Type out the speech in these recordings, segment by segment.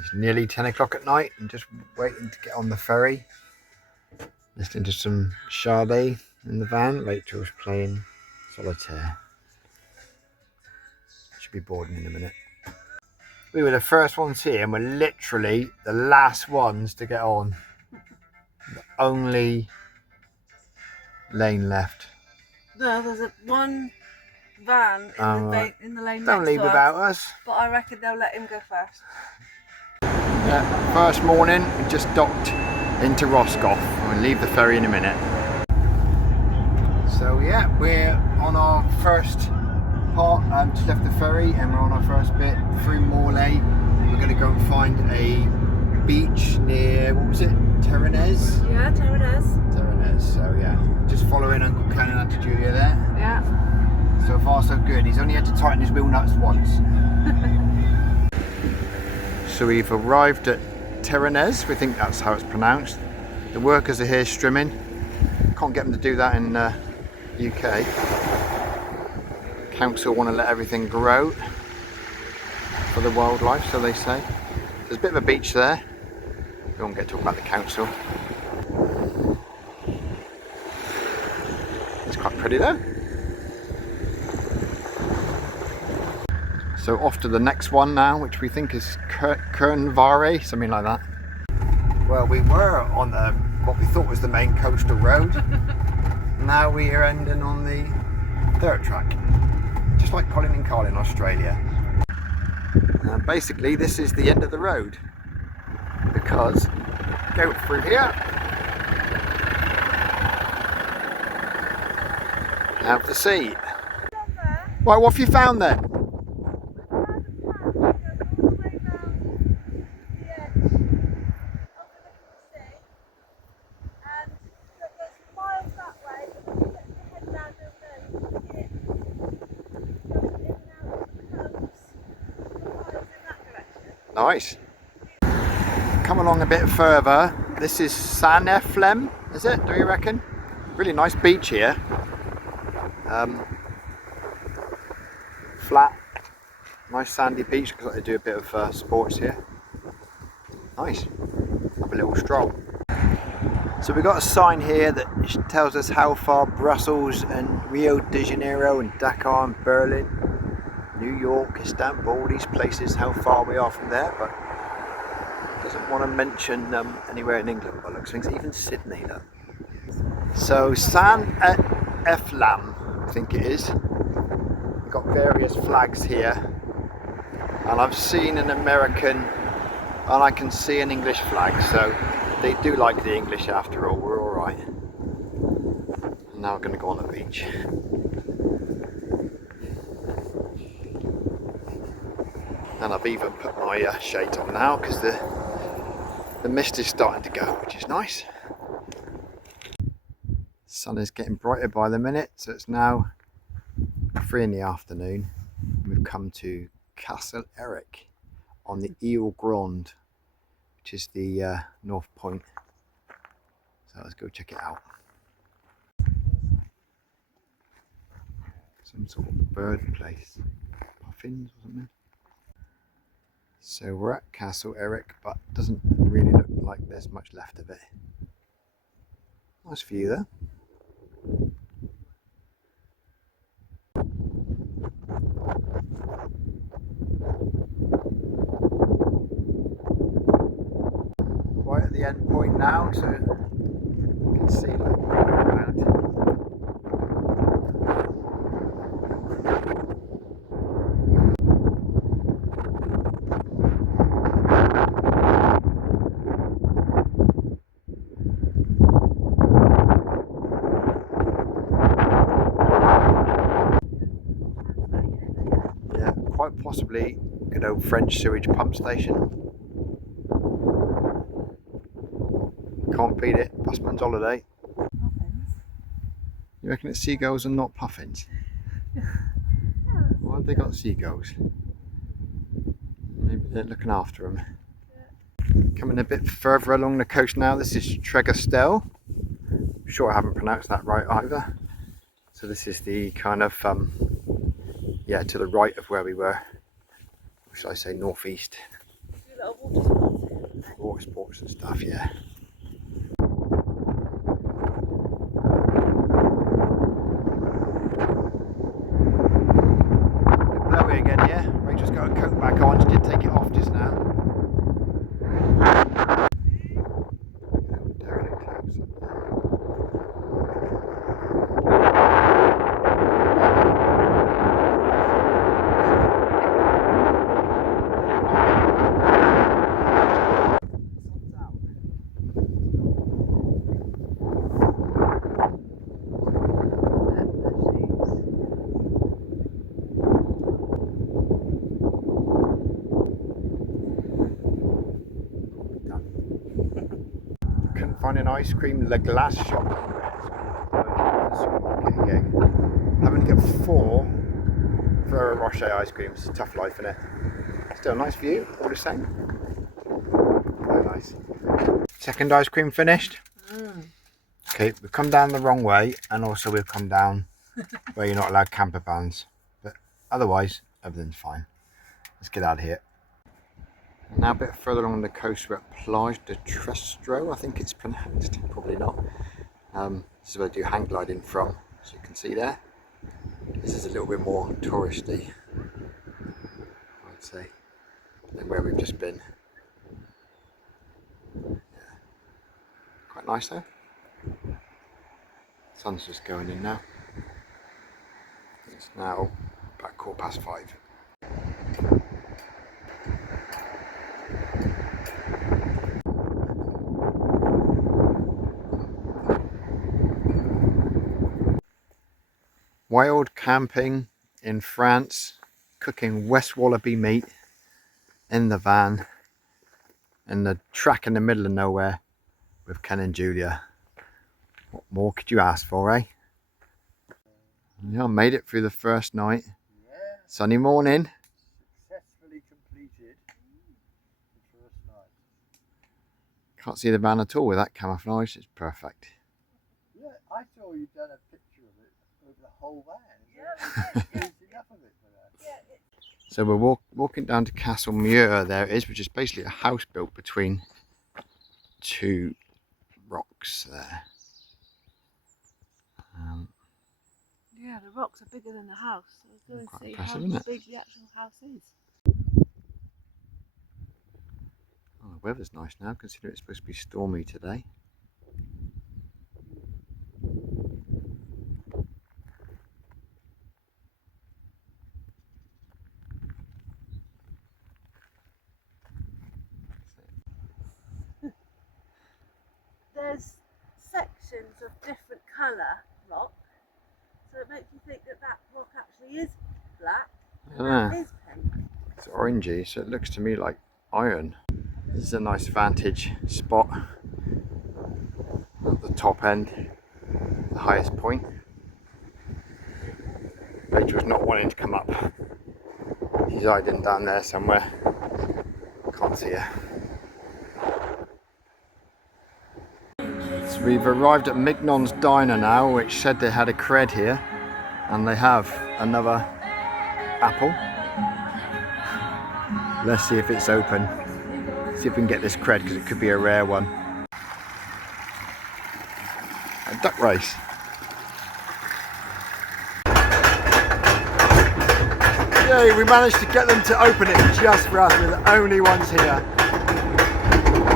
It's nearly 10 o'clock at night and just waiting to get on the ferry. Listening to some Sade in the van. Rachel's playing solitaire. Should be boarding in a minute. We were the first ones here and we're literally the last ones to get on. The only lane left. No, there's one van in the lane Don't next leave to without us, us. but I reckon they'll let him go first. Yeah, first morning, we just docked into Roscoff. We'll leave the ferry in a minute. So yeah, we're on our first part. Just left the ferry and we're on our first bit through Morlaix. We're going to go and find a beach near, what was it? Trégastel? Yeah, Trégastel. Trégastel, so yeah. Just following Uncle Ken and Auntie Julia there. Yeah. So far so good. He's only had to tighten his wheel nuts once. So we've arrived at Trégastel, we think that's how it's pronounced. The workers are here strimming. Can't get them to do that in UK. Council want to let everything grow for the wildlife, so they say. There's a bit of a beach there. We won't get to talk about the council. It's quite pretty though. So off to the next one now, which we think is Kernvare, something like that. Well, we were on what we thought was the main coastal road. Now we are ending on the dirt track, just like Colin and Carl in Australia. Basically, this is the end of the road because go through here. Out to sea. Right, what have you found then? Nice. Come along a bit further. This is Saint-Brieuc, is it? Do you reckon? Really nice beach here. Flat, nice sandy beach. Looks like they do a bit of sports here. Nice. Have a little stroll. So we've got a sign here that tells us how far Brussels and Rio de Janeiro and Dakar and Berlin, New York, Istanbul, these places, how far we are from there, but doesn't want to mention anywhere in England by looks of things, even Sydney though. So Saint-Brieuc, I think it is. We've got various flags here, and I've seen an American and I can see an English flag, so they do like the English after all, we're alright. Now we're going to go on the beach. And I've even put my shades on now because the mist is starting to go, which is nice. The sun is getting brighter by the minute, so it's now 3 in the afternoon. We've come to Castle Eric on the Ile Grande, which is the north point. So let's go check it out. Some sort of bird place. Puffins or something. So we're at Castle Eric, but it doesn't really look like there's much left of it. Nice view there. Right at the end point now, so you can see like around. Yeah, quite possibly good old French sewage pump station. Can't beat it. Busman's holiday. Puffins. You reckon it's seagulls and not puffins? Why have they got seagulls? Maybe they're looking after them. Coming a bit further along the coast now. This is Trégastel. I'm sure I haven't pronounced that right either. So this is the kind of yeah, to the right of where we were. Or should I say northeast? Do you little water sports. Water sports and stuff, yeah. Blowy again, yeah? Rachel's got her coat back on, she did take it off just now. Derelict house up there. Couldn't find an ice cream La Glace shop anywhere. Supermarket again. Having to get 4 Ferrero Rocher ice creams. Tough life, innit? Still a nice view, all the same. Very nice. Second ice cream finished. Okay, we've come down the wrong way, and also we've come down where you're not allowed camper vans. But otherwise, everything's fine. Let's get out of here. Now a bit further along the coast, we're at Plage de Trestraou, I think it's pronounced, probably not. This is where they do hang gliding from, as you can see there. This is a little bit more touristy, I'd say, than where we've just been. Yeah. Quite nice though. Sun's just going in now. It's now about 5:15. Wild camping in France, cooking West Wallaby meat in the van, in the track in the middle of nowhere with Ken and Julia. What more could you ask for, eh? Yeah, I made it through the first night. Yeah. Sunny morning. Successfully completed the first night. Can't see the van at all with that camouflage, it's perfect. Yeah, I saw you'd done a picture of it over the whole van. Yeah, There's enough of it for that. yeah. So we're walking down to Castle Muir, there it is, which is basically a house built between 2 rocks there. Yeah, the rocks are bigger than the house. I was going Quite to see impressive, how isn't it? big the actual house is. Oh, the weather's nice now, considering it's supposed to be stormy today. There's sections of different colour rock, so it makes you think that that rock actually is black and that is pink. It's orangey, so it looks to me like iron. This is a nice vantage spot at the top end, the highest point. Rachel's not wanting to come up. She's hiding down there somewhere. Can't see her. So we've arrived at Mignon's diner now, which said they had a Cred here, and they have another apple. Let's see if it's open. See if we can get this Cred, because it could be a rare one. A duck race. Yay, we managed to get them to open it just for us. We're the only ones here.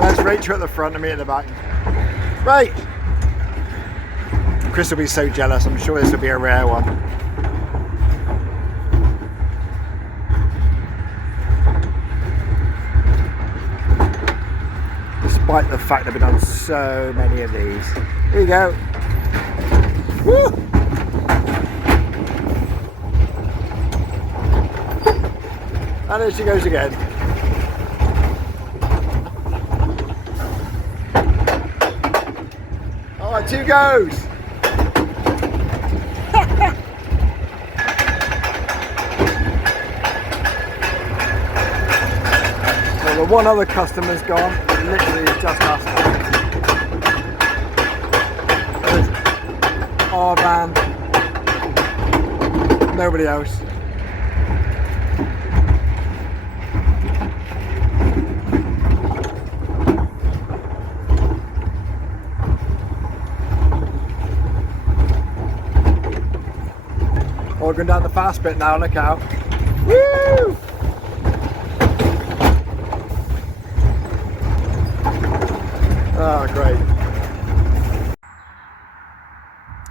There's Rachel at the front and me at the back. Right! Chris will be so jealous. I'm sure this will be a rare one. Despite the fact that we've done so many of these. Here you go. Woo! And there she goes again. Oh, 2 goes. Well, the one other customer's gone. Literally just us. There's our van. Nobody else. we're going down the fast bit now, look out. Woo! Oh, great.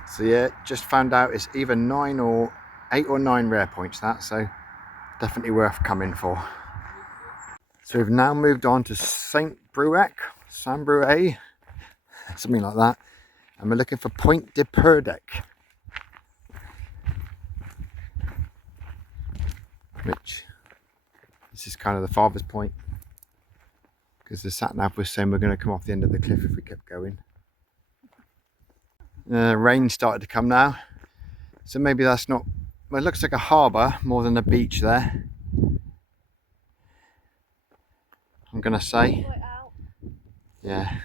So yeah, just found out it's either 8 or 9 rare points that, so definitely worth coming for. So we've now moved on to Saint-Brieuc, something like that, and we're looking for Point de Perdec, which this is kind of the farthest point, because the sat nav was saying we're going to come off the end of the cliff if we kept going. Rain started to come now, so maybe that's not, well, it looks like a harbour more than a beach there, I'm going to say. Yeah.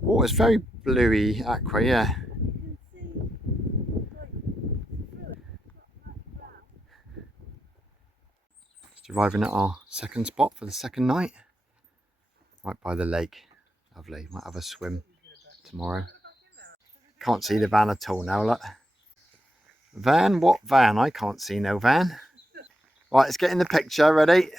Water's very bluey aqua, yeah. Just arriving at our second spot for the second night. Right by the lake. Lovely. Might have a swim tomorrow. Can't see the van at all now, look. Van? What van? I can't see no van. Right, let's get in the picture. Ready?